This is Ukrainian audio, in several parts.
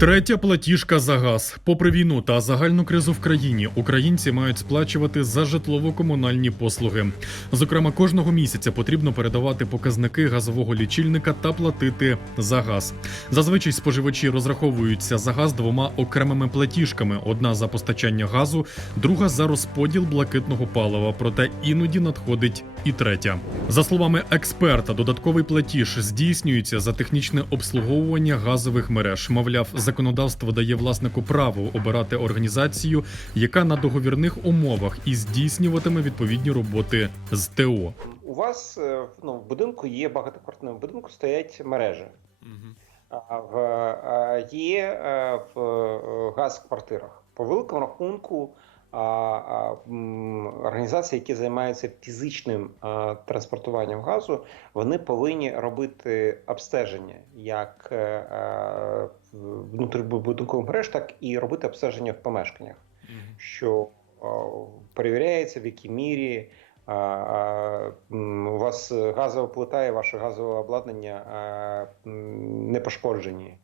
Третя платіжка за газ. Попри війну та загальну кризу в країні, українці мають сплачувати за житлово-комунальні послуги. Зокрема, кожного місяця потрібно передавати показники газового лічильника та платити за газ. Зазвичай споживачі розраховуються за газ двома окремими платіжками: одна за постачання газу, друга за розподіл блакитного палива. Проте іноді надходить і третя. За словами експерта, додатковий платіж здійснюється за технічне обслуговування газових мереж. Мовляв, законодавство дає власнику право обирати організацію, яка на договірних умовах і здійснюватиме відповідні роботи з ТО. У вас е, ну, в будинку є багатоквартирному будинку стоять мережі. А в, є е, в е, газ-квартирах. По великому рахунку організації, які займаються фізичним а, транспортуванням газу, вони повинні робити обстеження як е, е, внутрібудинкових мереж, так і робити обстеження в помешканнях, що перевіряється в якій мірі. а, а, У вас газова плита і ваше газове обладнання а, не пошкоджені.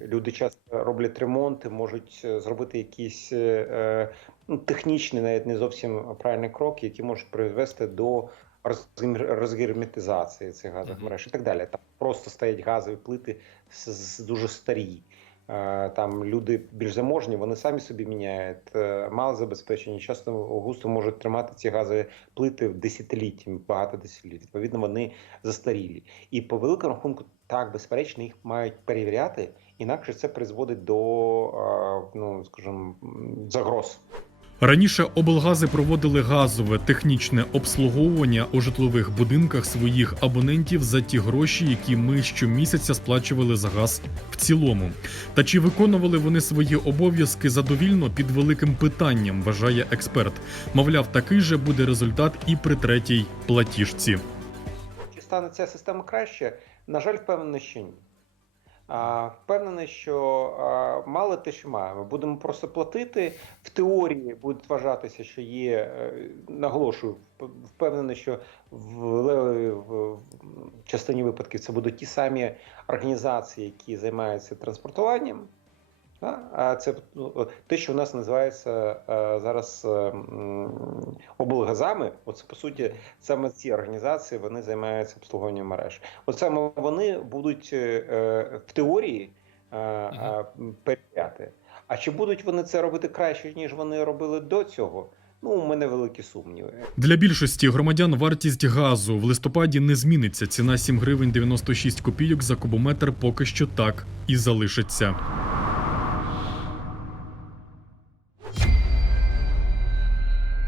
Люди часто роблять ремонти, можуть е, зробити якісь е, ну, технічні, навіть не зовсім правильні кроки, які можуть призвести до розгер- розгерметизації цих газових мереж і так далі. Там просто стоять газові плити з, з- дуже старі. Е, Там люди більш заможні, вони самі собі міняють е, мало забезпечені, часто густо можуть тримати ці газові плити в десятиліття, багато десятиліть. Відповідно, вони застарілі. І по великому рахунку, так безперечно, їх мають перевіряти, інакше це призводить до е, ну скажімо, загроз. Раніше облгази проводили газове технічне обслуговування у житлових будинках своїх абонентів за ті гроші, які ми щомісяця сплачували за газ в цілому. Та чи виконували вони свої обов'язки задовільно під великим питанням, вважає експерт. Мовляв, такий же буде результат і при третій платіжці. Чи стане ця система краще? На жаль, впевнений, що ні. Впевнений, що мали те, що маємо. Будемо просто платити. В теорії буде вважатися, що є, е, наголошую, вп- впевнений, що в левій частині випадків це будуть ті самі організації, які займаються транспортуванням. Да? А це ну, те, що у нас називається е, зараз е, облгазами. Оце по суті саме ці організації вони займаються обслуговуванням мереж. От саме вони будуть е, е, в теорії перевіряти. А чи будуть вони це робити краще, ніж вони робили до цього? Ну, у мене великі сумніви. Для більшості громадян вартість газу в листопаді не зміниться. Ціна 7 гривень 96 копійок за кубометр поки що так і залишиться.